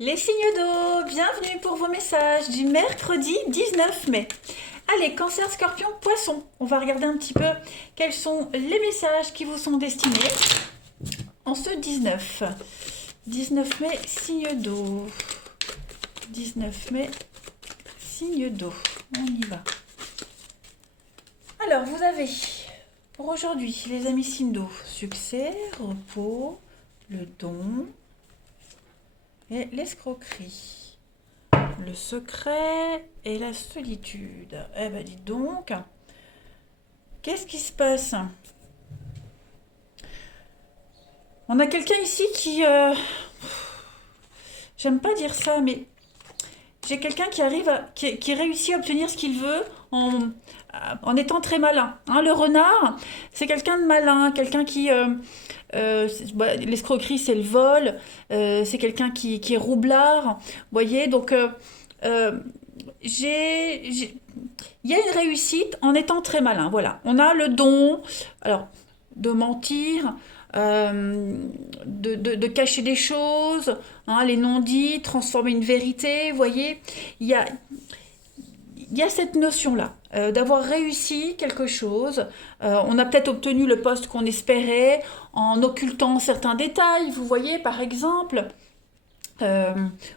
Les signes d'eau, bienvenue pour vos messages du mercredi 19 mai. Allez, cancer, scorpion, poisson. On va regarder un petit peu quels sont les messages qui vous sont destinés en ce 19. 19 mai, signe d'eau. 19 mai, signe d'eau. On y va. Alors, vous avez pour aujourd'hui, les amis signes d'eau, succès, repos, le don et l'escroquerie. Le secret et la solitude. Eh ben, dis donc, qu'est-ce qui se passe? On a quelqu'un ici qui... J'aime pas dire ça, mais j'ai quelqu'un qui arrive qui réussit à obtenir ce qu'il veut en étant très malin. Hein, le renard, c'est quelqu'un de malin, quelqu'un qui... l'escroquerie, c'est le vol, c'est quelqu'un qui est roublard, vous voyez, donc il y a une réussite en étant très malin, voilà. On a le don, alors, de mentir, de cacher des choses, hein, les non-dits, transformer une vérité, vous voyez, il y a, il y a cette notion-là, d'avoir réussi quelque chose. On a peut-être obtenu le poste qu'on espérait en occultant certains détails, vous voyez, par exemple. Euh,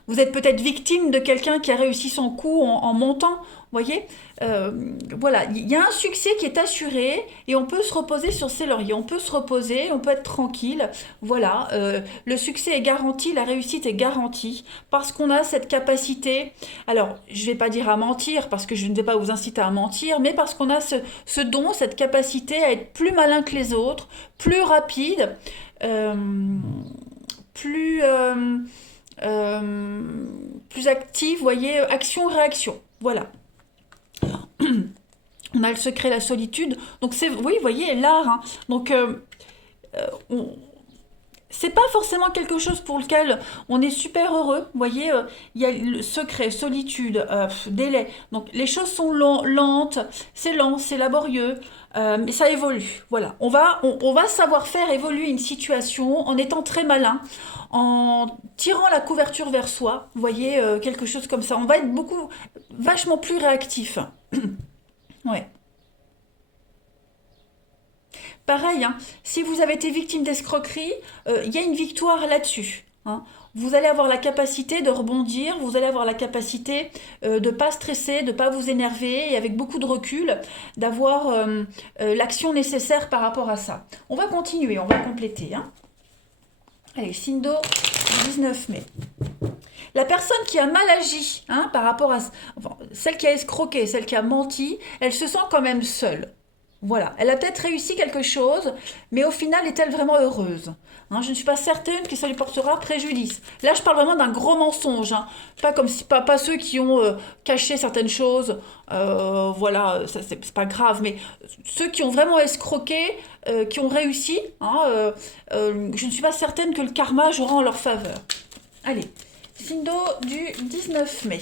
Vous êtes peut-être victime de quelqu'un qui a réussi son coup en montant, vous voyez. Voilà, il y a un succès qui est assuré et on peut se reposer sur ses lauriers, on peut se reposer, on peut être tranquille. Voilà, le succès est garanti, la réussite est garantie parce qu'on a cette capacité. Alors, je ne vais pas dire à mentir parce que je ne vais pas vous inciter à mentir, mais parce qu'on a ce don, cette capacité à être plus malin que les autres, plus rapide, euh, plus euh, plus active, vous voyez, action-réaction. Voilà. On a le secret, la solitude. Donc, c'est, oui, vous voyez, l'art. Hein. Donc, on, c'est pas forcément quelque chose pour lequel on est super heureux. Vous voyez, il y a le secret, solitude, délai. Donc les choses sont lentes, c'est lent, c'est laborieux, mais ça évolue. Voilà, on va savoir faire évoluer une situation en étant très malin, en tirant la couverture vers soi. Vous voyez, quelque chose comme ça. On va être vachement plus réactif. Ouais. Pareil, hein, si vous avez été victime d'escroquerie, il y a une victoire là-dessus. Hein. Vous allez avoir la capacité de rebondir, vous allez avoir la capacité de ne pas stresser, de ne pas vous énerver et avec beaucoup de recul, d'avoir l'action nécessaire par rapport à ça. On va continuer, on va compléter. Hein. Allez, Sindo, 19 mai. La personne qui a mal agi hein, par rapport à enfin, celle qui a escroqué, celle qui a menti, elle se sent quand même seule. Voilà, elle a peut-être réussi quelque chose, mais au final, est-elle vraiment heureuse? Hein, je ne suis pas certaine que ça lui portera préjudice. Là, je parle vraiment d'un gros mensonge, hein. Pas comme si, pas ceux qui ont caché certaines choses, voilà, ça c'est pas grave, mais ceux qui ont vraiment escroqué, qui ont réussi, hein, je ne suis pas certaine que le karma jouera en leur faveur. Allez, Sindo du 19 mai.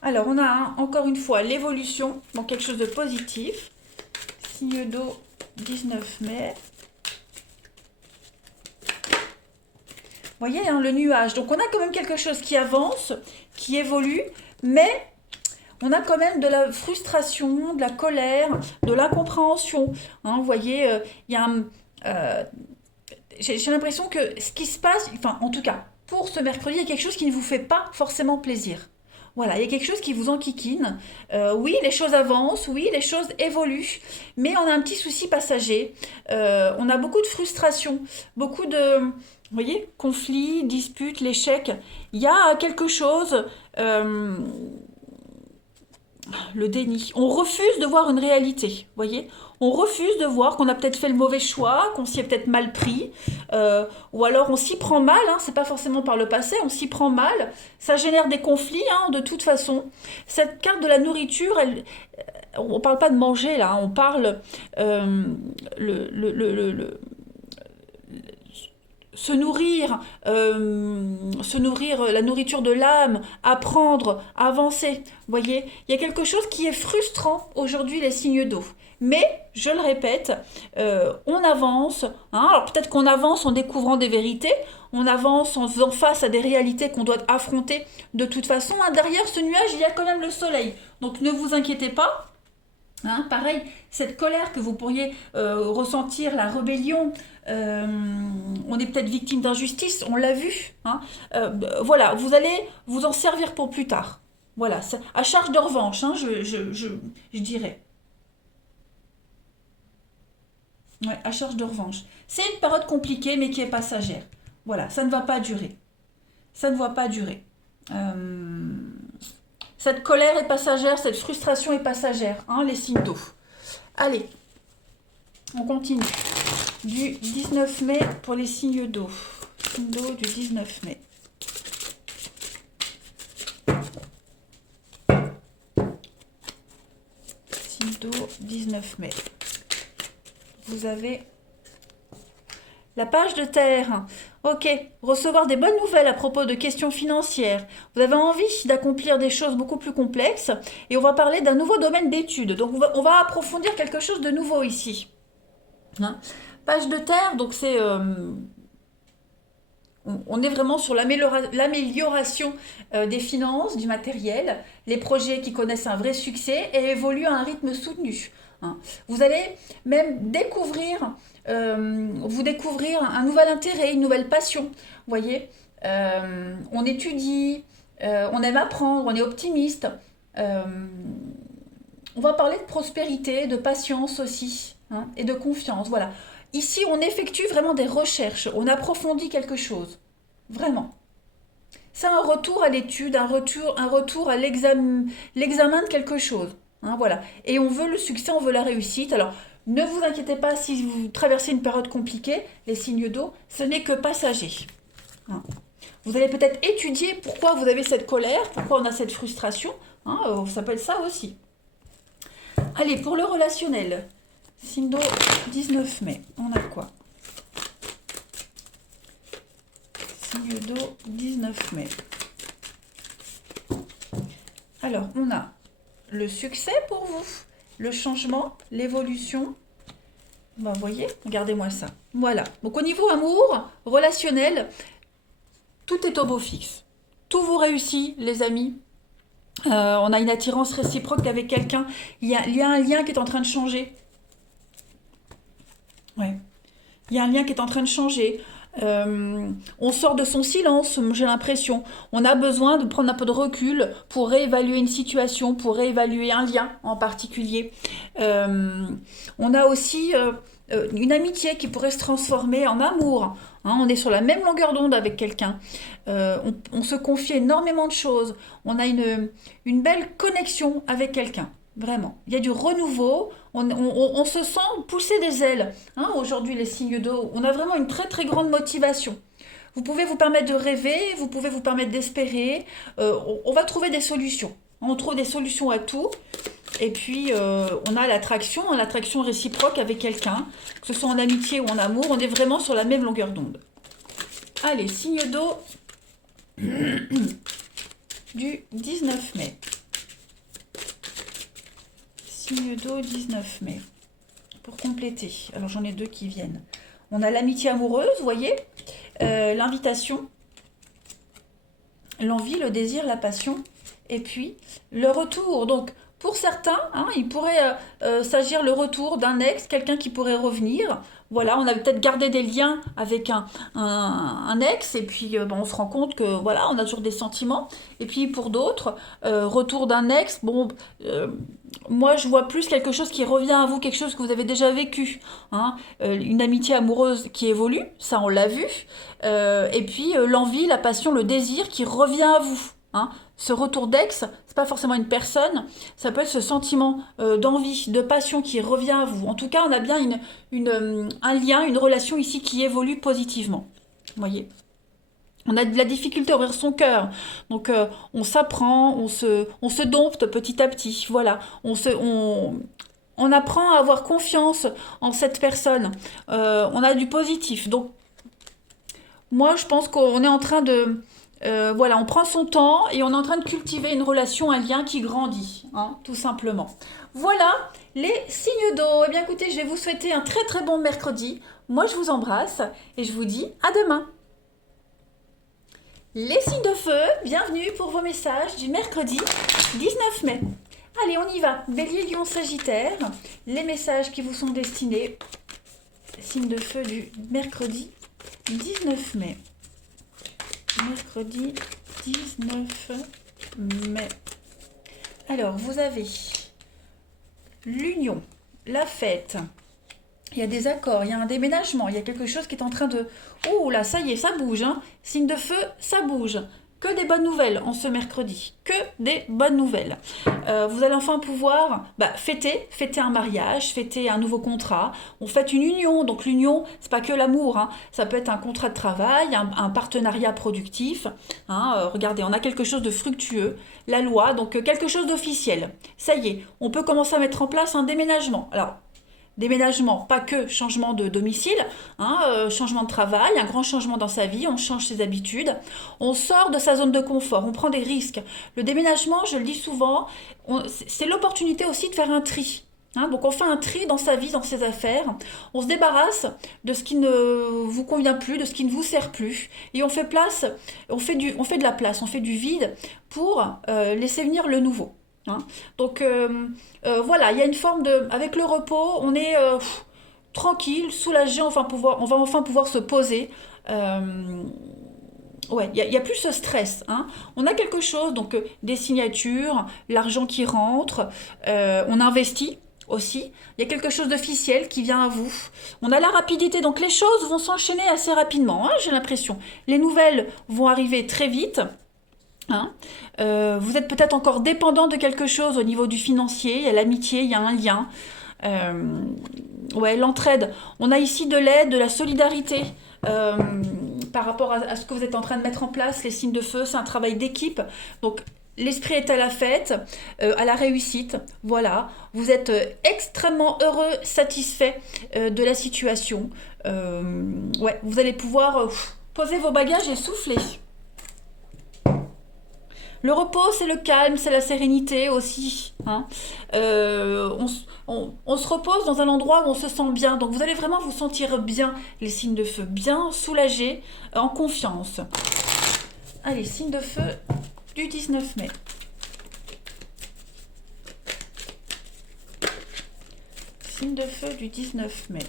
Alors, on a encore une fois l'évolution, donc quelque chose de positif. Signe d'eau, 19 mai. Vous voyez, hein, le nuage. Donc, on a quand même quelque chose qui avance, qui évolue, mais on a quand même de la frustration, de la colère, de l'incompréhension. Hein, vous voyez, il y a un... j'ai l'impression que ce qui se passe, enfin, en tout cas, pour ce mercredi, il y a quelque chose qui ne vous fait pas forcément plaisir. Voilà, il y a quelque chose qui vous enquiquine. Oui, les choses avancent, oui, les choses évoluent, mais on a un petit souci passager. On a beaucoup de frustration, beaucoup de, vous voyez, conflits, disputes, l'échec. Il y a quelque chose, le déni. On refuse de voir une réalité, vous voyez. On refuse de voir qu'on a peut-être fait le mauvais choix, qu'on s'y est peut-être mal pris, ou alors on s'y prend mal, hein, c'est pas forcément par le passé, on s'y prend mal, ça génère des conflits hein, de toute façon. Cette carte de la nourriture, on parle pas de manger là, on parle le, se nourrir la nourriture de l'âme, apprendre, avancer. Vous voyez, il y a quelque chose qui est frustrant aujourd'hui, les signes d'eau. Mais, je le répète, on avance. Hein, alors peut-être qu'on avance en découvrant des vérités, on avance en faisant face à des réalités qu'on doit affronter de toute façon. Hein. Derrière ce nuage, il y a quand même le soleil. Donc ne vous inquiétez pas. Hein, pareil, cette colère que vous pourriez ressentir, la rébellion, on est peut-être victime d'injustice, on l'a vu. Hein, voilà, vous allez vous en servir pour plus tard. Voilà, à charge de revanche, hein, je dirais. Ouais, à charge de revanche. C'est une période compliquée, mais qui est passagère. Voilà, ça ne va pas durer. Ça ne va pas durer. Euh, Cette colère est passagère, cette frustration est passagère, hein, les signes d'eau. Allez, on continue. Du 19 mai pour les signes d'eau. Signes d'eau du 19 mai. Signes d'eau 19 mai. Vous avez la page de terre. Ok, recevoir des bonnes nouvelles à propos de questions financières. Vous avez envie d'accomplir des choses beaucoup plus complexes et on va parler d'un nouveau domaine d'études. Donc on va approfondir quelque chose de nouveau ici. Hein, page de terre, donc c'est... on est vraiment sur l'amélioration des finances, du matériel, les projets qui connaissent un vrai succès et évoluent à un rythme soutenu. Hein. Vous allez même découvrir un nouvel intérêt, une nouvelle passion. Vous voyez, on étudie, on aime apprendre, on est optimiste. On va parler de prospérité, de patience aussi, hein, et de confiance. Voilà. Ici, on effectue vraiment des recherches, on approfondit quelque chose. Vraiment. C'est un retour à l'étude, un retour à l'examen de quelque chose. Hein, voilà. Et on veut le succès, on veut la réussite. Alors, ne vous inquiétez pas si vous traversez une période compliquée, les signes d'eau, ce n'est que passager. Hein. Vous allez peut-être étudier pourquoi vous avez cette colère, pourquoi on a cette frustration. Hein, ça peut être ça aussi. Allez, pour le relationnel, signe d'eau 19 mai, on a quoi? Signe d'eau 19 mai. Alors, on a le succès pour vous, le changement, l'évolution. Ben, vous voyez, regardez-moi ça. Voilà. Donc, au niveau amour, relationnel, tout est au beau fixe. Tout vous réussit, les amis. On a une attirance réciproque avec quelqu'un. Il y a un lien qui est en train de changer. Ouais. Il y a un lien qui est en train de changer. On sort de son silence, j'ai l'impression. On a besoin de prendre un peu de recul pour réévaluer une situation, pour réévaluer un lien en particulier. On a aussi une amitié qui pourrait se transformer en amour. Hein, on est sur la même longueur d'onde avec quelqu'un. On se confie énormément de choses. On a une belle connexion avec quelqu'un. Vraiment. Il y a du renouveau. On se sent pousser des ailes. Hein, aujourd'hui, les signes d'eau, on a vraiment une très très grande motivation. Vous pouvez vous permettre de rêver, vous pouvez vous permettre d'espérer. On va trouver des solutions. On trouve des solutions à tout. Et puis, on a l'attraction réciproque avec quelqu'un, que ce soit en amitié ou en amour. On est vraiment sur la même longueur d'onde. Allez, signe d'eau du 19 mai. Signe d'eau 19 mai. Pour compléter, alors j'en ai deux qui viennent. On a l'amitié amoureuse, vous voyez, l'invitation, l'envie, le désir, la passion, et puis le retour. Donc, pour certains, hein, il pourrait s'agir le retour d'un ex, quelqu'un qui pourrait revenir. Voilà, on a peut-être gardé des liens avec un ex, et puis on se rend compte que voilà, on a toujours des sentiments. Et puis pour d'autres, retour d'un ex, bon, moi je vois plus quelque chose qui revient à vous, quelque chose que vous avez déjà vécu. Hein, une amitié amoureuse qui évolue, ça on l'a vu. Et puis l'envie, la passion, le désir qui revient à vous. Hein. Ce retour d'ex, c'est pas forcément une personne, ça peut être ce sentiment d'envie, de passion qui revient à vous. En tout cas, on a bien un lien, une relation ici qui évolue positivement. Vous voyez, on a de la difficulté à ouvrir son cœur, donc on s'apprend, on se dompte petit à petit. Voilà, on apprend à avoir confiance en cette personne. On a du positif. Donc, moi, je pense qu'on est en train de... voilà, on prend son temps et on est en train de cultiver une relation, un lien qui grandit, hein, tout simplement. Voilà les signes d'eau. Eh bien écoutez, je vais vous souhaiter un très très bon mercredi. Moi je vous embrasse et je vous dis à demain. Les signes de feu, bienvenue pour vos messages du mercredi 19 mai. Allez, on y va. Bélier, Lion, Sagittaire, les messages qui vous sont destinés. Signes de feu du mercredi 19 mai. Mercredi 19 mai. Alors, vous avez l'union, la fête. Il y a des accords, il y a un déménagement, il y a quelque chose qui est en train de... Oh là, ça y est, ça bouge, hein. Signe de feu, ça bouge. Que des bonnes nouvelles en ce mercredi. Que des bonnes nouvelles. Vous allez enfin pouvoir fêter un mariage, fêter un nouveau contrat. On fête une union. Donc l'union, c'est pas que l'amour, hein. Ça peut être un contrat de travail, un partenariat productif. Hein. Regardez, on a quelque chose de fructueux. La loi, donc quelque chose d'officiel. Ça y est, on peut commencer à mettre en place un déménagement. Alors, déménagement, pas que changement de domicile, hein, changement de travail, un grand changement dans sa vie, on change ses habitudes, on sort de sa zone de confort, on prend des risques. Le déménagement, je le dis souvent, c'est l'opportunité aussi de faire un tri. Hein, donc on fait un tri dans sa vie, dans ses affaires, on se débarrasse de ce qui ne vous convient plus, de ce qui ne vous sert plus, et on fait place, on fait de la place, on fait du vide pour laisser venir le nouveau. Hein. Donc voilà, il y a une forme de... Avec le repos, on est tranquille, soulagé, on va enfin pouvoir se poser. Ouais, il y a plus ce stress. Hein. On a quelque chose, donc des signatures, l'argent qui rentre, on investit aussi. Il y a quelque chose d'officiel qui vient à vous. On a la rapidité, donc les choses vont s'enchaîner assez rapidement, hein, j'ai l'impression. Les nouvelles vont arriver très vite. Hein. Vous êtes peut-être encore dépendant de quelque chose au niveau du financier, il y a l'amitié, il y a un lien. Ouais, l'entraide. On a ici de l'aide, de la solidarité par rapport à ce que vous êtes en train de mettre en place. Les signes de feu, c'est un travail d'équipe. Donc, l'esprit est à la fête, à la réussite. Voilà, vous êtes extrêmement heureux, satisfait de la situation. Ouais, vous allez pouvoir poser vos bagages et souffler. Le repos, c'est le calme, c'est la sérénité aussi. Hein. On se repose dans un endroit où on se sent bien. Donc vous allez vraiment vous sentir bien, les signes de feu. Bien, soulagé, en confiance. Allez, signes de feu du 19 mai. Signe de feu du 19 mai.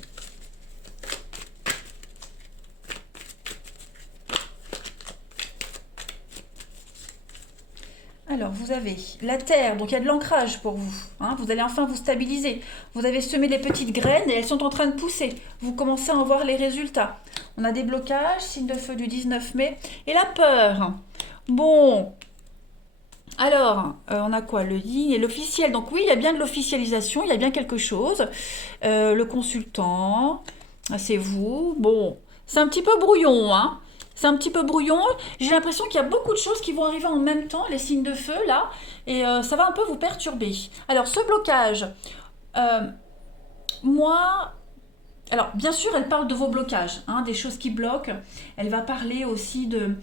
Alors, vous avez la terre, donc il y a de l'ancrage pour vous. Hein, vous allez enfin vous stabiliser. Vous avez semé les petites graines et elles sont en train de pousser. Vous commencez à en voir les résultats. On a des blocages, signe de feu du 19 mai. Et la peur. Bon, alors, on a quoi? Le yin et l'officiel. Donc oui, il y a bien de l'officialisation, il y a bien quelque chose. Le consultant, c'est vous. Bon, c'est un petit peu brouillon, hein. C'est un petit peu brouillon. J'ai l'impression qu'il y a beaucoup de choses qui vont arriver en même temps, les signes de feu, là. Et ça va un peu vous perturber. Alors, ce blocage, euh, moi... Alors, bien sûr, elle parle de vos blocages, hein, des choses qui bloquent. Elle va parler aussi de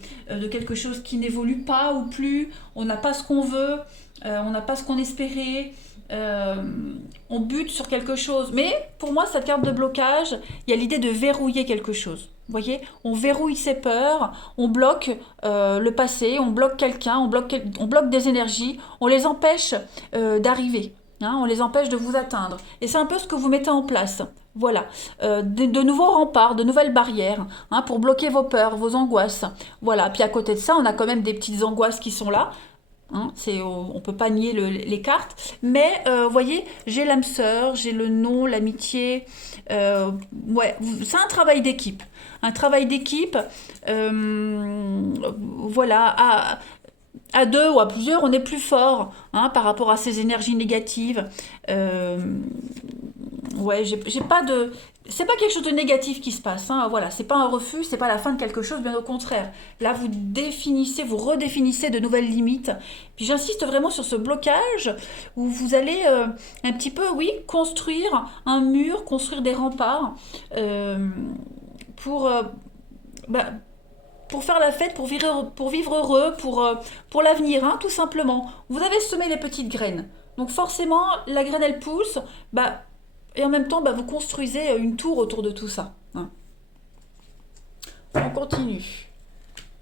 quelque chose qui n'évolue pas ou plus. On n'a pas ce qu'on veut, on n'a pas ce qu'on espérait. On bute sur quelque chose. Mais pour moi, cette carte de blocage, il y a l'idée de verrouiller quelque chose. Vous voyez, on verrouille ses peurs, on bloque le passé, on bloque quelqu'un, on bloque des énergies, on les empêche d'arriver. Hein, on les empêche de vous atteindre. Et c'est un peu ce que vous mettez en place. Voilà. De nouveaux remparts, de nouvelles barrières, hein, pour bloquer vos peurs, vos angoisses. Voilà. Puis à côté de ça, on a quand même des petites angoisses qui sont là. Hein, on ne peut pas nier les cartes. Mais, vous voyez, j'ai l'âme sœur, j'ai le nom, l'amitié. Ouais, c'est un travail d'équipe. Un travail d'équipe. Voilà. À deux ou à plusieurs, on est plus fort, hein, par rapport à ces énergies négatives. Ouais, j'ai pas de... C'est pas quelque chose de négatif qui se passe, hein, voilà, c'est pas un refus, c'est pas la fin de quelque chose, bien au contraire. Là, vous redéfinissez de nouvelles limites. Puis j'insiste vraiment sur ce blocage où vous allez un petit peu, oui, construire un mur, construire des remparts pour... bah, pour faire la fête, pour vivre heureux, pour l'avenir, hein, tout simplement. Vous avez semé les petites graines. Donc forcément, la graine, elle pousse, et en même temps, vous construisez une tour autour de tout ça. Hein. On continue.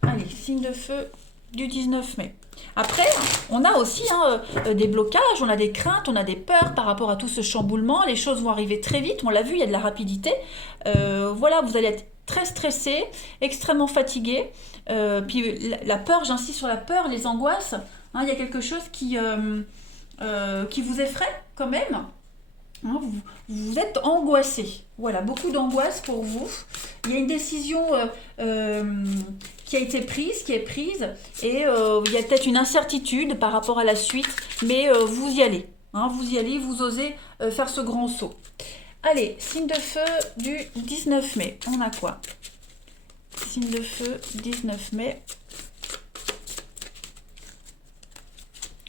Allez, signe de feu du 19 mai. Après, on a aussi des blocages, on a des craintes, on a des peurs par rapport à tout ce chamboulement. Les choses vont arriver très vite, on l'a vu, il y a de la rapidité. Voilà, vous allez être très stressé, extrêmement fatigué. Puis la peur, j'insiste sur la peur, les angoisses. Il y a quelque chose qui vous effraie quand même. Vous êtes angoissé. Voilà, beaucoup d'angoisse pour vous. Il y a une décision qui a été prise, qui est prise, et il y a peut-être une incertitude par rapport à la suite, mais vous y allez. Vous y allez, vous osez faire ce grand saut. Allez, signe de feu du 19 mai. On a quoi? Signe de feu, 19 mai.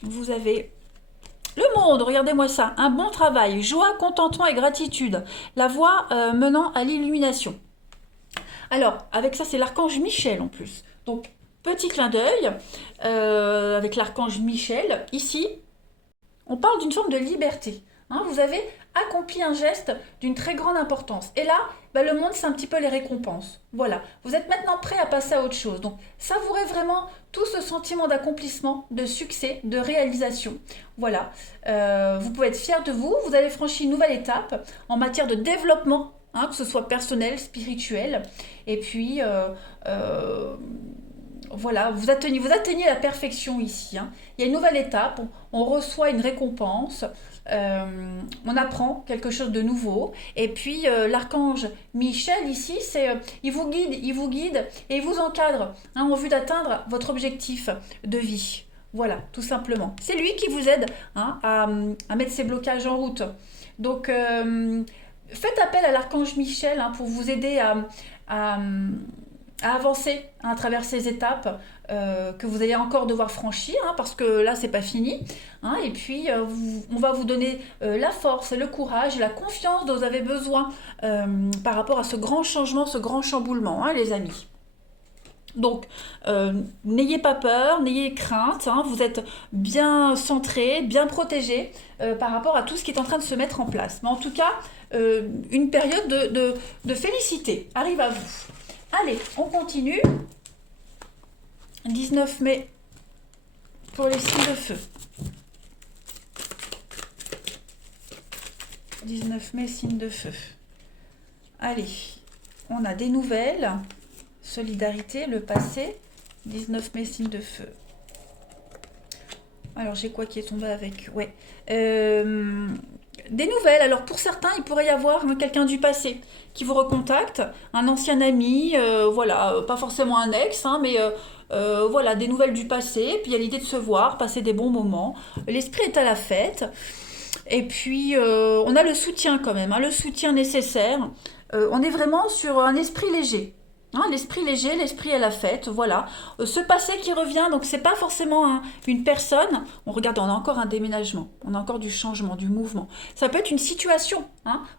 Vous avez le monde, regardez-moi ça. Un bon travail, joie, contentement et gratitude. La voie menant à l'illumination. Alors, avec ça, c'est l'archange Michel en plus. Donc, petit clin d'œil avec l'archange Michel. Ici, on parle d'une forme de liberté. Vous avez accompli un geste d'une très grande importance. Et là, le monde, c'est un petit peu les récompenses. Voilà. Vous êtes maintenant prêt à passer à autre chose. Donc, savourez vraiment tout ce sentiment d'accomplissement, de succès, de réalisation. Voilà. Vous pouvez être fier de vous. Vous allez franchir une nouvelle étape en matière de développement, que ce soit personnel, spirituel. Et puis, voilà, vous atteignez la perfection ici. Il y a une nouvelle étape, on reçoit une récompense, on apprend quelque chose de nouveau. Et puis l'archange Michel ici, il vous guide et il vous encadre en vue d'atteindre votre objectif de vie. Voilà, tout simplement. C'est lui qui vous aide à mettre ces blocages en route. Donc, faites appel à l'archange Michel pour vous aider à avancer à travers ces étapes que vous allez encore devoir franchir, parce que là, c'est pas fini. Et puis, on va vous donner la force, le courage, la confiance dont vous avez besoin par rapport à ce grand changement, ce grand chamboulement, les amis. Donc, n'ayez pas peur, n'ayez crainte, vous êtes bien centré, bien protégé par rapport à tout ce qui est en train de se mettre en place. Mais en tout cas, une période de félicité arrive à vous. Allez, on continue. 19 mai pour les signes de feu. 19 mai, signe de feu. Allez, on a des nouvelles. Solidarité, le passé. 19 mai, signe de feu. Alors, j'ai quoi qui est tombé avec? Ouais. Des nouvelles. Alors, pour certains, il pourrait y avoir quelqu'un du passé qui vous recontacte, un ancien ami, voilà, pas forcément un ex, mais voilà, des nouvelles du passé. Puis, il y a l'idée de se voir, passer des bons moments. L'esprit est à la fête. Et puis, on a le soutien quand même, le soutien nécessaire. On est vraiment sur un esprit léger. L'esprit léger, l'esprit à la fête, voilà. Ce passé qui revient, donc c'est pas forcément une personne. On a encore un déménagement, on a encore du changement, du mouvement. Ça peut être une situation.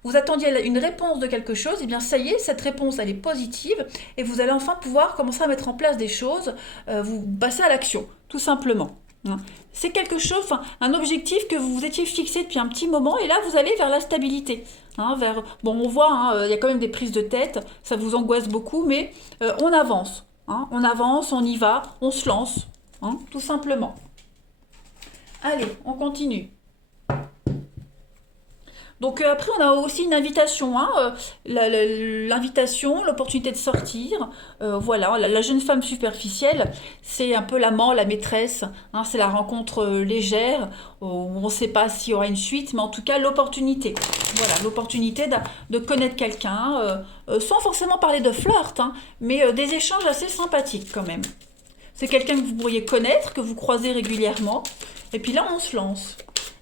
Vous attendiez une réponse de quelque chose, et bien ça y est, cette réponse elle est positive, et vous allez enfin pouvoir commencer à mettre en place des choses, vous passez à l'action, tout simplement. C'est quelque chose, un objectif que vous vous étiez fixé depuis un petit moment, et là vous allez vers la stabilité. Bon, on voit, il y a quand même des prises de tête, ça vous angoisse beaucoup, mais on avance. On avance, on y va, on se lance, tout simplement. Allez, on continue. Donc après, on a aussi une invitation, l'invitation, l'opportunité de sortir. Voilà, la jeune femme superficielle, c'est un peu l'amant, la maîtresse. C'est la rencontre légère, où on ne sait pas s'il y aura une suite, mais en tout cas, l'opportunité. Voilà, l'opportunité de connaître quelqu'un, sans forcément parler de flirt, mais des échanges assez sympathiques quand même. C'est quelqu'un que vous pourriez connaître, que vous croisez régulièrement. Et puis là, on se lance.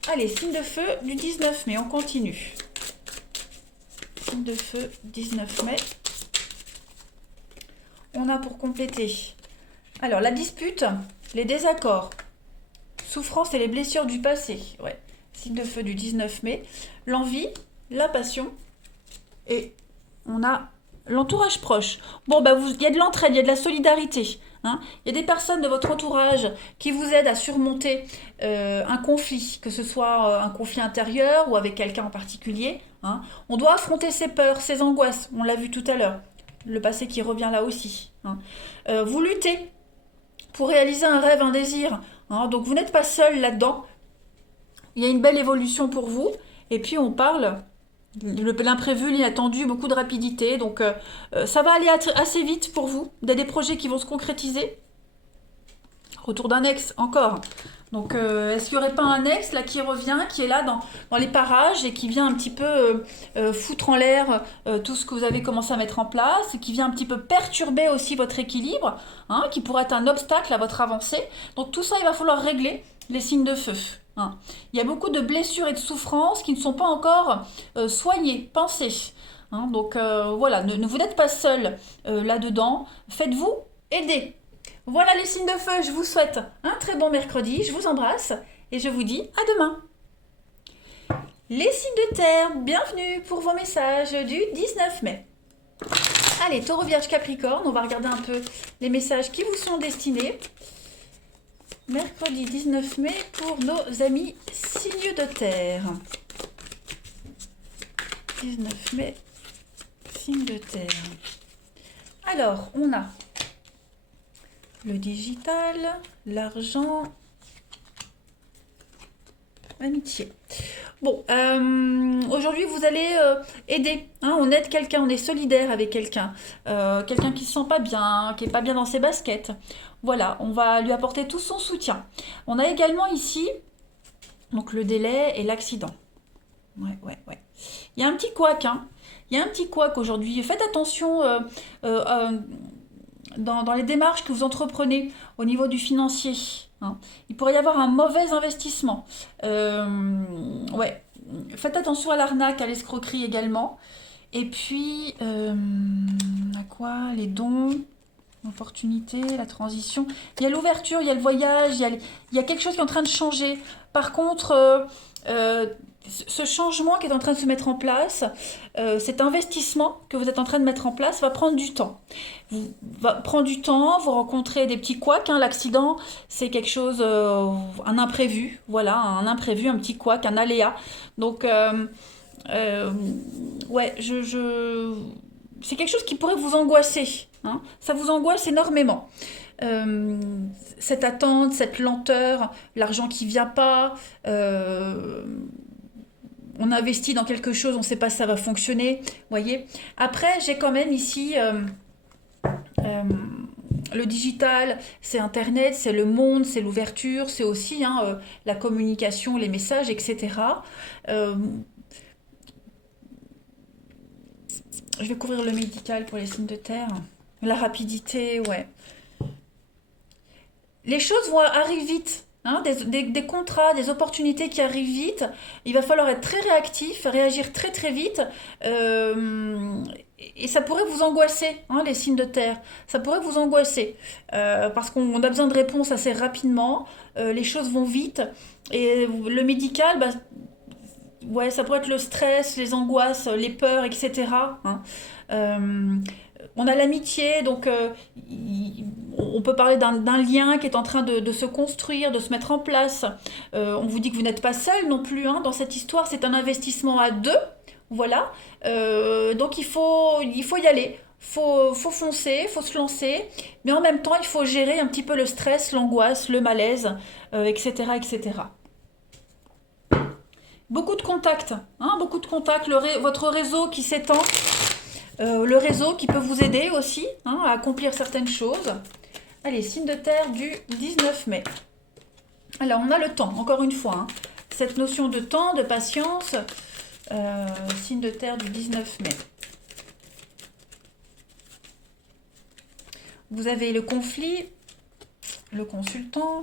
Allez, signe de feu du 19 mai, on continue. Signe de feu, 19 mai. On a pour compléter. Alors, la dispute, les désaccords, souffrance et les blessures du passé. Ouais, signe de feu du 19 mai. L'envie, la passion. Et on a l'entourage proche. Bon, il y a de l'entraide, il y a de la solidarité. Il y a des personnes de votre entourage qui vous aident à surmonter un conflit, que ce soit un conflit intérieur ou avec quelqu'un en particulier. On doit affronter ses peurs, ses angoisses, on l'a vu tout à l'heure. le passé qui revient là aussi. Hein. Vous luttez pour réaliser un rêve, un désir. Hein. Donc vous n'êtes pas seul là-dedans. Il y a une belle évolution pour vous. Et puis on parle l'imprévu, l'inattendu, beaucoup de rapidité. Donc ça va aller assez vite pour vous. Il y a des projets qui vont se concrétiser. Retour d'un ex, encore. Donc est-ce qu'il n'y aurait pas un ex là qui revient, qui est là dans les parages et qui vient un petit peu foutre en l'air tout ce que vous avez commencé à mettre en place, et qui vient un petit peu perturber aussi votre équilibre, hein, qui pourrait être un obstacle à votre avancée. Donc tout ça, il va falloir régler les signes de feu. Hein. Il y a beaucoup de blessures et de souffrances qui ne sont pas encore soignées, pensées. Hein. Donc voilà, ne vous n'êtes pas seul là-dedans. Faites-vous aider. Voilà les signes de feu, je vous souhaite un très bon mercredi, je vous embrasse et je vous dis à demain. Les signes de terre, bienvenue pour vos messages du 19 mai. Allez, Taureau, Vierge, Capricorne, on va regarder un peu les messages qui vous sont destinés. Mercredi 19 mai pour nos amis signes de terre. 19 mai, signes de terre. Alors, on a le digital, l'argent, amitié. Bon, aujourd'hui vous allez aider, hein, on aide quelqu'un, on est solidaire avec quelqu'un, quelqu'un qui se sent pas bien, qui est pas bien dans ses baskets. Voilà, on va lui apporter tout son soutien. On a également ici, donc le délai et l'accident. Ouais. Il y a un petit couac, hein. Il y a un petit couac aujourd'hui. Faites attention dans les démarches que vous entreprenez au niveau du financier. Hein. Il pourrait y avoir un mauvais investissement. Ouais. Faites attention à l'arnaque, à l'escroquerie également. Et puis, à quoi? Les dons, l'opportunité, la transition. Il y a l'ouverture, il y a le voyage, il y a quelque chose qui est en train de changer. Par contre, ce changement qui est en train de se mettre en place, cet investissement que vous êtes en train de mettre en place va prendre du temps. Va prendre du temps, vous rencontrez des petits couacs, hein, l'accident c'est quelque chose, un imprévu, voilà, un imprévu, un petit couac, un aléa. Donc, ouais, c'est quelque chose qui pourrait vous angoisser, hein. Ça vous angoisse énormément. Cette attente, cette lenteur, l'argent qui vient pas, on investit dans quelque chose, on ne sait pas si ça va fonctionner, voyez. Après, j'ai quand même ici le digital, c'est Internet, c'est le monde, c'est l'ouverture, c'est aussi hein, la communication, les messages, etc. Je vais couvrir le médical pour les signes de terre. La rapidité, ouais. Les choses vont arriver vite. Hein, des contrats, des opportunités qui arrivent vite. Il va falloir être très réactif, réagir très très vite. Et ça pourrait vous angoisser, hein, les signes de terre. Ça pourrait vous angoisser. Parce qu'on a besoin de réponses assez rapidement. Les choses vont vite. Et le médical, bah, ouais, ça pourrait être le stress, les angoisses, les peurs, etc. Hein. On a l'amitié, donc on peut parler d'un lien qui est en train de se construire, de se mettre en place. On vous dit que vous n'êtes pas seul non plus hein, dans cette histoire, c'est un investissement à deux. Voilà. Donc il faut y aller. Faut foncer, faut se lancer, mais en même temps il faut gérer un petit peu le stress, l'angoisse, le malaise, etc., etc. Beaucoup de contacts, hein, beaucoup de contacts, votre réseau qui s'étend, le réseau qui peut vous aider aussi hein, à accomplir certaines choses. Allez, signe de terre du 19 mai. Alors, on a le temps, encore une fois. Hein, cette notion de temps, de patience, signe de terre du 19 mai. Vous avez le conflit, le consultant,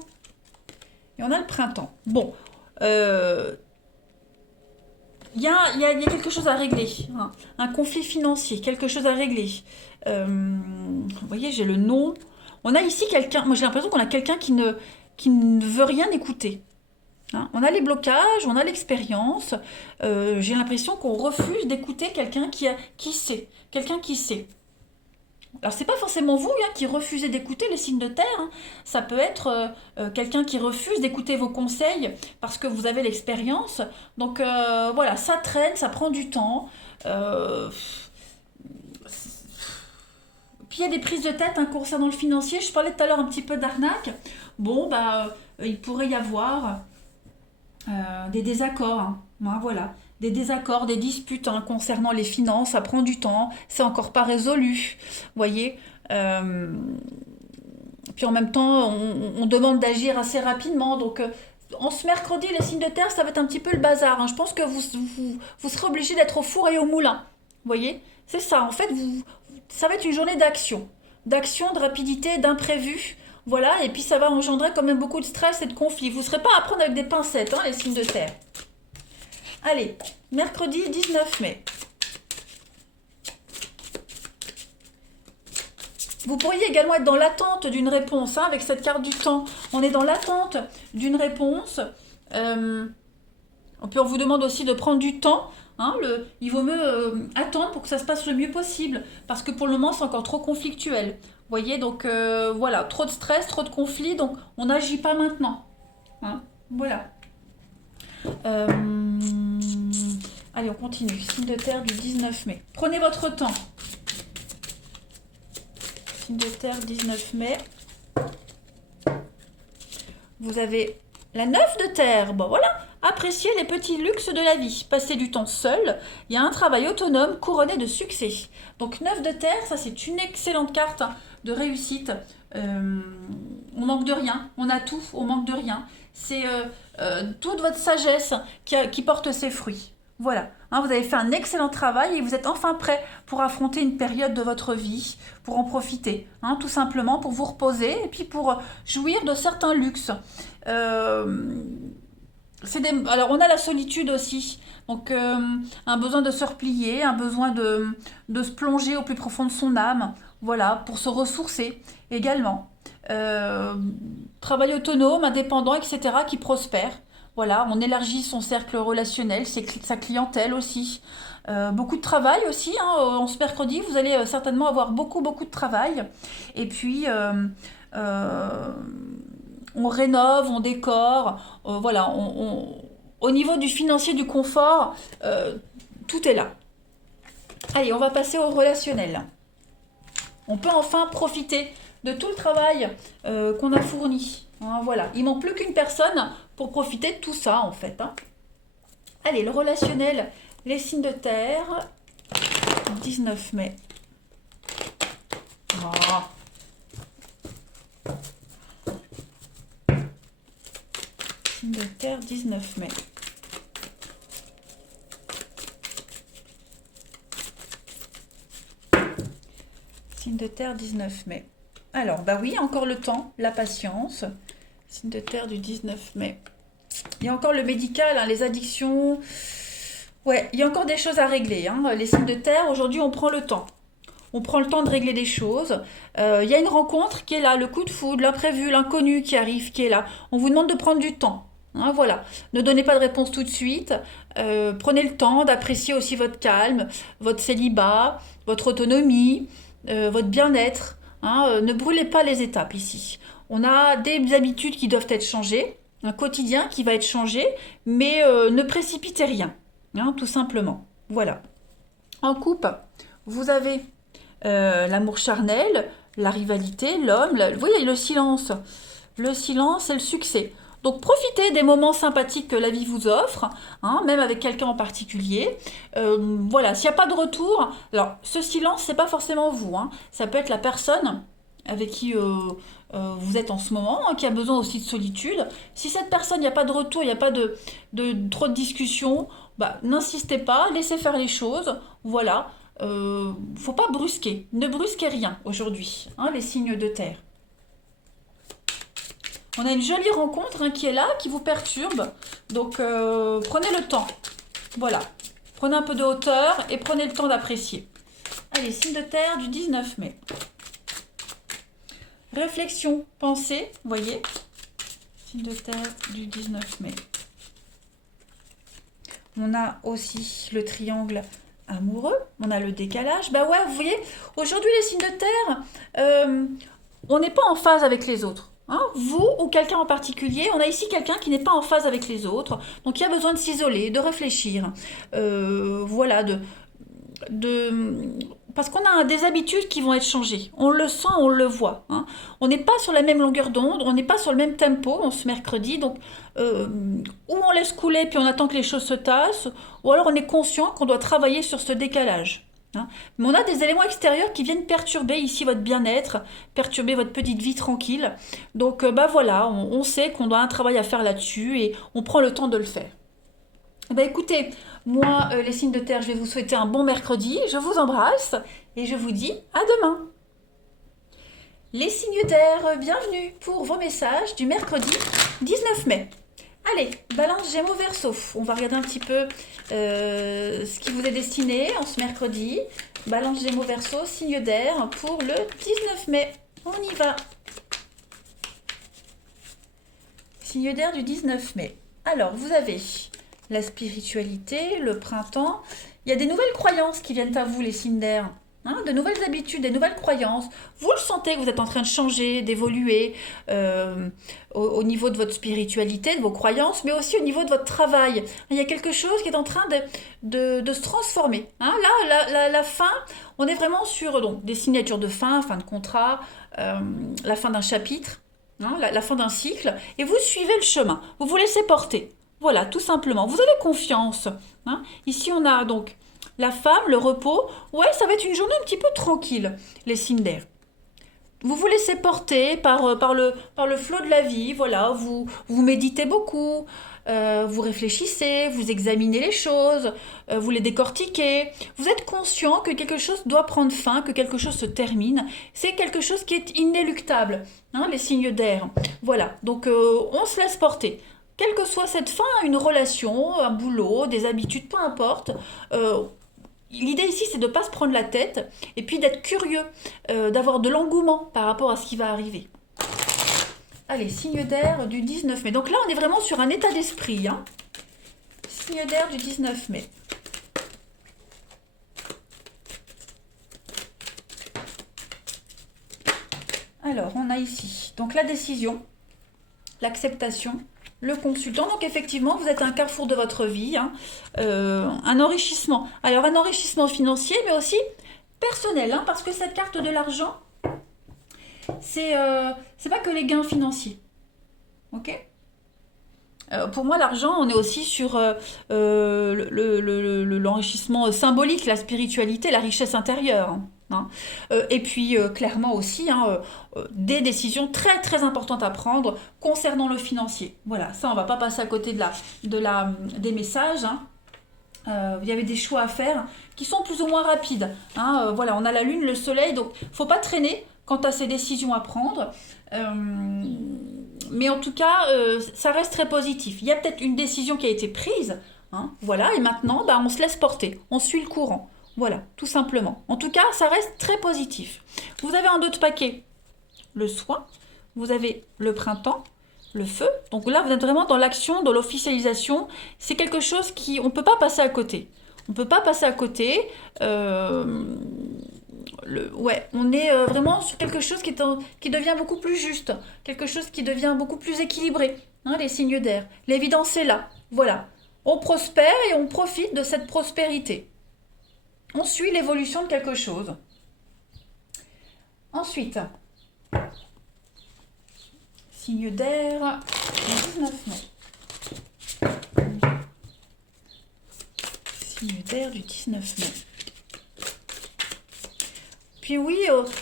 et on a le printemps. Bon, il y a quelque chose à régler, hein. Un conflit financier, quelque chose à régler. Vous voyez, j'ai le non. On a ici quelqu'un, moi j'ai l'impression qu'on a quelqu'un qui ne veut rien écouter. Hein. On a les blocages, on a l'expérience. J'ai l'impression qu'on refuse d'écouter quelqu'un qui sait. Quelqu'un qui sait. Alors, c'est pas forcément vous hein, qui refusez d'écouter les signes de terre. Hein. Ça peut être quelqu'un qui refuse d'écouter vos conseils parce que vous avez l'expérience. Donc, voilà, ça traîne, ça prend du temps. Puis il y a des prises de tête concernant le financier. Je parlais tout à l'heure un petit peu d'arnaque. Bon, il pourrait y avoir des désaccords. Voilà. Des désaccords, des disputes concernant les finances. Ça prend du temps. C'est encore pas résolu. Vous voyez. Puis en même temps, on demande d'agir assez rapidement. Donc, en ce mercredi, les signes de terre, ça va être un petit peu le bazar. Je pense que vous serez obligé d'être au four et au moulin. Vous voyez? C'est ça. En fait, ça va être une journée d'action. D'action, de rapidité, d'imprévu. Voilà. Et puis, ça va engendrer quand même beaucoup de stress et de conflits. Vous ne serez pas à prendre avec des pincettes, les signes de terre. Allez, mercredi 19 mai. Vous pourriez également être dans l'attente d'une réponse, avec cette carte du temps. On est dans l'attente d'une réponse. Puis on vous demande aussi de prendre du temps. Il vaut mieux attendre pour que ça se passe le mieux possible. Parce que pour le moment, c'est encore trop conflictuel. Vous voyez, donc voilà, trop de stress, trop de conflits. Donc on n'agit pas maintenant. Voilà. Allez, on continue. Signe de terre du 19 mai. Prenez votre temps. Signe de terre 19 mai. Vous avez la 9 de terre. Bon voilà, appréciez les petits luxes de la vie. Passez du temps seul. Il y a un travail autonome couronné de succès. Donc 9 de terre, ça c'est une excellente carte de réussite. On manque de rien. On a tout, on manque de rien. C'est toute votre sagesse qui porte ses fruits. Voilà, vous avez fait un excellent travail et vous êtes enfin prêt pour affronter une période de votre vie, pour en profiter, tout simplement pour vous reposer et puis pour jouir de certains luxes. Alors on a la solitude aussi, donc un besoin de se replier, un besoin de se plonger au plus profond de son âme, voilà, pour se ressourcer également. Travail autonome, indépendant, etc. qui prospère. Voilà, on élargit son cercle relationnel, sa clientèle aussi. Beaucoup de travail aussi, en ce mercredi, vous allez certainement avoir beaucoup de travail. Et puis, on rénove, on décore, voilà, au niveau du financier, du confort, tout est là. Allez, on va passer au relationnel. On peut enfin profiter de tout le travail qu'on a fourni. Voilà, il ne manque plus qu'une personne pour profiter de tout ça en fait. Allez, le relationnel, les signes de terre, 19 mai. Signe de terre, 19 mai. Signe de terre, 19 mai. Alors, oui, encore le temps, la patience. Signe de terre du 19 mai. Il y a encore le médical, les addictions. Ouais, il y a encore des choses à régler. Les signes de terre, aujourd'hui, on prend le temps. On prend le temps de régler des choses. Il y a une rencontre qui est là, le coup de foudre, l'imprévu, l'inconnu qui arrive, qui est là. On vous demande de prendre du temps. Voilà. Ne donnez pas de réponse tout de suite. Prenez le temps d'apprécier aussi votre calme, votre célibat, votre autonomie, votre bien-être. Ne brûlez pas les étapes ici. On a des habitudes qui doivent être changées, un quotidien qui va être changé, mais ne précipitez rien, tout simplement. Voilà. En couple, vous avez l'amour charnel, la rivalité, l'homme, vous voyez le silence et le succès. Donc profitez des moments sympathiques que la vie vous offre, même avec quelqu'un en particulier. Voilà, s'il n'y a pas de retour, alors ce silence, c'est pas forcément vous, ça peut être la personne avec qui vous êtes en ce moment, qui a besoin aussi de solitude. Si cette personne, il n'y a pas de retour, il n'y a pas de trop de discussion, n'insistez pas, laissez faire les choses, voilà. Faut pas brusquer, ne brusquez rien aujourd'hui, les signes de terre. On a une jolie rencontre qui est là, qui vous perturbe. Donc, prenez le temps. Voilà. Prenez un peu de hauteur et prenez le temps d'apprécier. Allez, signe de terre du 19 mai. Réflexion, pensée, vous voyez. Signe de terre du 19 mai. On a aussi le triangle amoureux. On a le décalage. Ouais, vous voyez, aujourd'hui, les signes de terre, on n'est pas en phase avec les autres. Vous ou quelqu'un en particulier, on a ici quelqu'un qui n'est pas en phase avec les autres, donc il y a besoin de s'isoler, de réfléchir, voilà, parce qu'on a des habitudes qui vont être changées. On le sent, on le voit, hein. On n'est pas sur la même longueur d'onde, on n'est pas sur le même tempo on ce mercredi. Donc, euh, ou on laisse couler puis on attend que les choses se tassent, ou alors on est conscient qu'on doit travailler sur ce décalage, hein. Mais on a des éléments extérieurs qui viennent perturber ici votre bien-être, perturber votre petite vie tranquille. Donc, bah voilà, on sait qu'on doit un travail à faire là-dessus et on prend le temps de le faire. Eh ben écoutez, moi, les signes de terre, je vais vous souhaiter un bon mercredi. Je vous embrasse et je vous dis à demain. Les signes d'air, bienvenue pour vos messages du mercredi 19 mai. Allez, balance Gémeaux Verseau. On va regarder un petit peu ce qui vous est destiné en ce mercredi. Balance Gémeaux Verseau, signe d'air pour le 19 mai. On y va. Signe d'air du 19 mai. Alors, vous avez la spiritualité, le printemps. Il y a des nouvelles croyances qui viennent à vous, les signes d'air. Hein, de nouvelles habitudes, des nouvelles croyances. Vous le sentez que vous êtes en train de changer, d'évoluer au niveau de votre spiritualité, de vos croyances, mais aussi au niveau de votre travail. Il y a quelque chose qui est en train de se transformer. Hein, là, la fin, on est vraiment sur donc, des signatures de fin de contrat, la fin d'un chapitre, hein, la fin d'un cycle, et vous suivez le chemin. Vous vous laissez porter. Voilà, tout simplement. Vous avez confiance. Hein. Ici, on a donc la femme, le repos. Ouais, ça va être une journée un petit peu tranquille, les signes d'air. Vous vous laissez porter par le flot de la vie. Voilà, vous méditez beaucoup, vous réfléchissez, vous examinez les choses, vous les décortiquez. Vous êtes conscient que quelque chose doit prendre fin, que quelque chose se termine. C'est quelque chose qui est inéluctable, hein, les signes d'air. Voilà, donc on se laisse porter. Quelle que soit cette fin, une relation, un boulot, des habitudes, peu importe, l'idée ici c'est de ne pas se prendre la tête et puis d'être curieux, d'avoir de l'engouement par rapport à ce qui va arriver. Allez, signe d'air du 19 mai. Donc là on est vraiment sur un état d'esprit, hein. Signe d'air du 19 mai. Alors on a ici donc la décision, l'acceptation, le consultant. Donc effectivement, vous êtes à un carrefour de votre vie, hein, un enrichissement. Alors un enrichissement financier, mais aussi personnel, hein, parce que cette carte de l'argent, c'est pas que les gains financiers. Ok. Pour moi, l'argent, on est aussi sur l'enrichissement symbolique, la spiritualité, la richesse intérieure, hein. Et puis, clairement aussi, hein, des décisions très très importantes à prendre concernant le financier. Voilà, ça, on va pas passer à côté des messages, hein. Il y avait des choix à faire qui sont plus ou moins rapides, hein. Voilà, on a la lune, le soleil, donc faut pas traîner quant à ces décisions à prendre. Mais en tout cas, ça reste très positif. Il y a peut-être une décision qui a été prise, hein, voilà, et maintenant, bah, on se laisse porter, on suit le courant. Voilà, tout simplement. En tout cas, ça reste très positif. Vous avez en d'autres paquets le soin, vous avez le printemps, le feu. Donc là, vous êtes vraiment dans l'action, dans l'officialisation. C'est quelque chose on ne peut pas passer à côté. On ne peut pas passer à côté. Ouais, on est vraiment sur quelque chose qui devient beaucoup plus juste, quelque chose qui devient beaucoup plus équilibré, hein, les signes d'air. L'évidence est là, voilà. On prospère et on profite de cette prospérité. On suit l'évolution de quelque chose. Ensuite, signe d'air, le 19 mai. Signe d'air du 19 mai. Puis oui,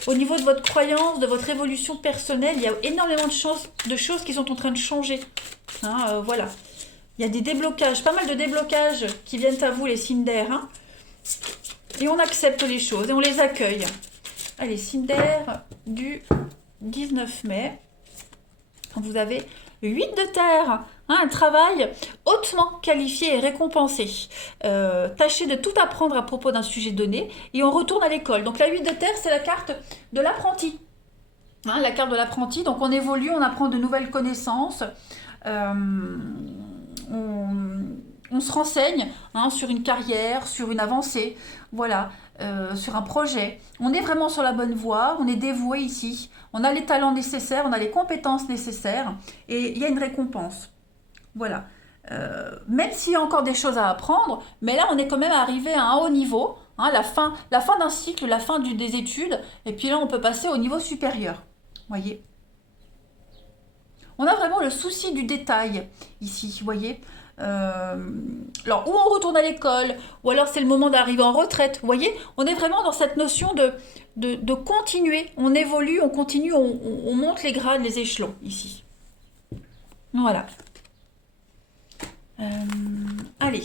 au niveau de votre croyance, de votre évolution personnelle, il y a énormément de choses qui sont en train de changer. Hein, voilà. Il y a des déblocages, pas mal de déblocages qui viennent à vous, les signes d'air. Hein. Et on accepte les choses et on les accueille. Allez, signe d'air du 19 mai. Vous avez 8 de terre, hein, un travail hautement qualifié et récompensé. Tâchez de tout apprendre à propos d'un sujet donné et on retourne à l'école. Donc la 8 de terre, c'est la carte de l'apprenti. Hein, la carte de l'apprenti, donc on évolue, on apprend de nouvelles connaissances. On se renseigne, hein, sur une carrière, sur une avancée, voilà, sur un projet. On est vraiment sur la bonne voie, on est dévoué ici, on a les talents nécessaires, on a les compétences nécessaires et il y a une récompense. Voilà. Même s'il y a encore des choses à apprendre, mais là on est quand même arrivé à un haut niveau, hein, la fin d'un cycle, la fin des études, et puis là on peut passer au niveau supérieur. Voyez. On a vraiment le souci du détail ici, vous voyez. Alors, ou on retourne à l'école, ou alors c'est le moment d'arriver en retraite. Vous voyez, on est vraiment dans cette notion de continuer. On évolue, on continue, on monte les grades, les échelons ici. Voilà. Allez,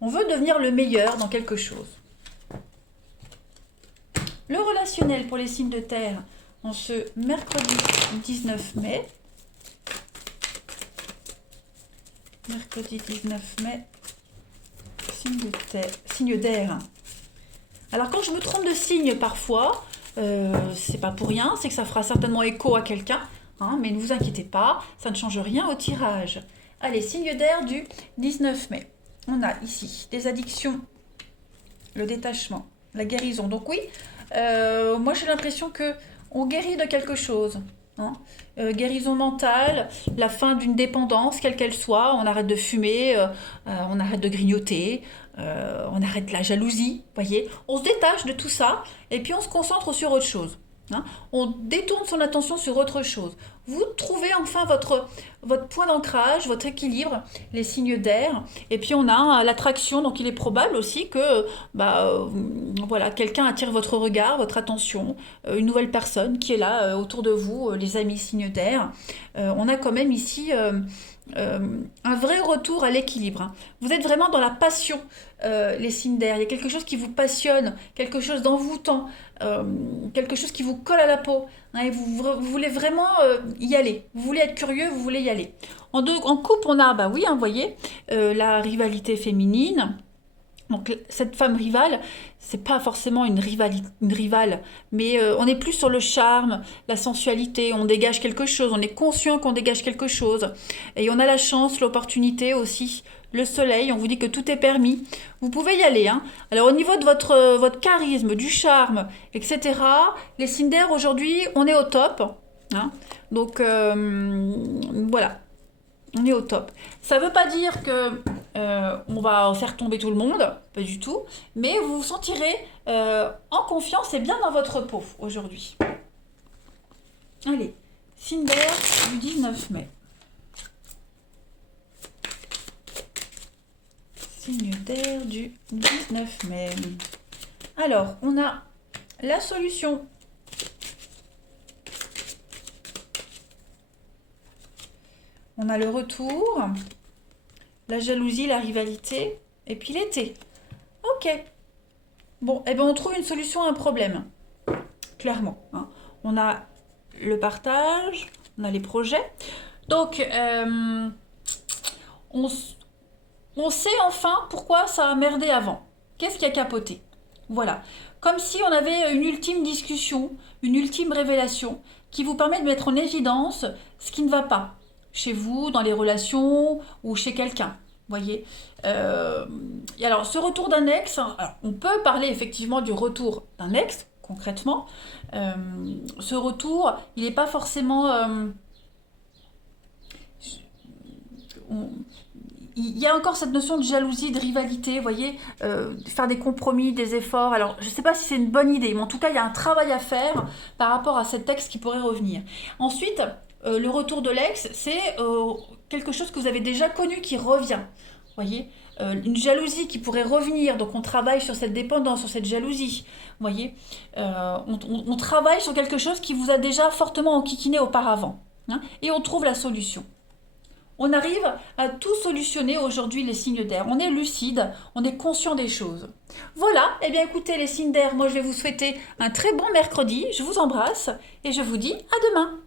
on veut devenir le meilleur dans quelque chose. Le relationnel pour les signes de terre en ce mercredi 19 mai. Mercredi 19 mai, signe d'air. Alors quand je me trompe de signe parfois, c'est pas pour rien, c'est que ça fera certainement écho à quelqu'un, hein, mais ne vous inquiétez pas, ça ne change rien au tirage. Allez, signe d'air du 19 mai. On a ici des addictions, le détachement, la guérison. Donc oui, moi j'ai l'impression que on guérit de quelque chose. Hein. Guérison mentale, la fin d'une dépendance, quelle qu'elle soit, on arrête de fumer, on arrête de grignoter, on arrête la jalousie, voyez, on se détache de tout ça et puis on se concentre sur autre chose. Hein. On détourne son attention sur autre chose. Vous trouvez enfin votre point d'ancrage, votre équilibre, les signes d'air. Et puis on a l'attraction, donc il est probable aussi que voilà, quelqu'un attire votre regard, votre attention, une nouvelle personne qui est là autour de vous, les amis signes d'air. On a quand même ici un vrai retour à l'équilibre. Hein. Vous êtes vraiment dans la passion, les signes d'air. Il y a quelque chose qui vous passionne, quelque chose d'envoûtant, quelque chose qui vous colle à la peau. Hein, et vous voulez vraiment y aller. Vous voulez être curieux, vous voulez y aller. En couple, on a, vous voyez, la rivalité féminine. Donc cette femme rivale, c'est pas forcément une rivale, mais on est plus sur le charme, la sensualité, on dégage quelque chose, on est conscient qu'on dégage quelque chose. Et on a la chance, l'opportunité aussi, le soleil, on vous dit que tout est permis. Vous pouvez y aller. Hein. Alors au niveau de votre charisme, du charme, etc., les signes d'air aujourd'hui, on est au top. Hein. Donc voilà. On est au top. Ça ne veut pas dire que on va faire tomber tout le monde, pas du tout, mais vous vous sentirez en confiance et bien dans votre peau aujourd'hui. Allez, signe d'air du 19 mai. Signe d'air du 19 mai. Alors, on a la solution. On a le retour, la jalousie, la rivalité, et puis l'été. Ok. Bon, eh bien on trouve une solution à un problème. Clairement. Hein. On a le partage, on a les projets. Donc, on sait enfin pourquoi ça a merdé avant. Qu'est-ce qui a capoté? Voilà. Comme si on avait une ultime discussion, une ultime révélation qui vous permet de mettre en évidence ce qui ne va pas. Chez vous, dans les relations ou chez quelqu'un, voyez. Et alors, ce retour d'un ex, alors, on peut parler effectivement du retour d'un ex, concrètement. Ce retour, il n'est pas forcément... il y a encore cette notion de jalousie, de rivalité, vous voyez, faire des compromis, des efforts. Alors, je ne sais pas si c'est une bonne idée, mais en tout cas, il y a un travail à faire par rapport à cet ex qui pourrait revenir. Ensuite... le retour de l'ex, c'est quelque chose que vous avez déjà connu qui revient. Voyez, une jalousie qui pourrait revenir. Donc on travaille sur cette dépendance, sur cette jalousie. Voyez, on travaille sur quelque chose qui vous a déjà fortement enquiquiné auparavant. Hein, et on trouve la solution. On arrive à tout solutionner aujourd'hui, les signes d'air. On est lucide, on est conscient des choses. Voilà, eh bien écoutez les signes d'air, moi je vais vous souhaiter un très bon mercredi. Je vous embrasse et je vous dis à demain.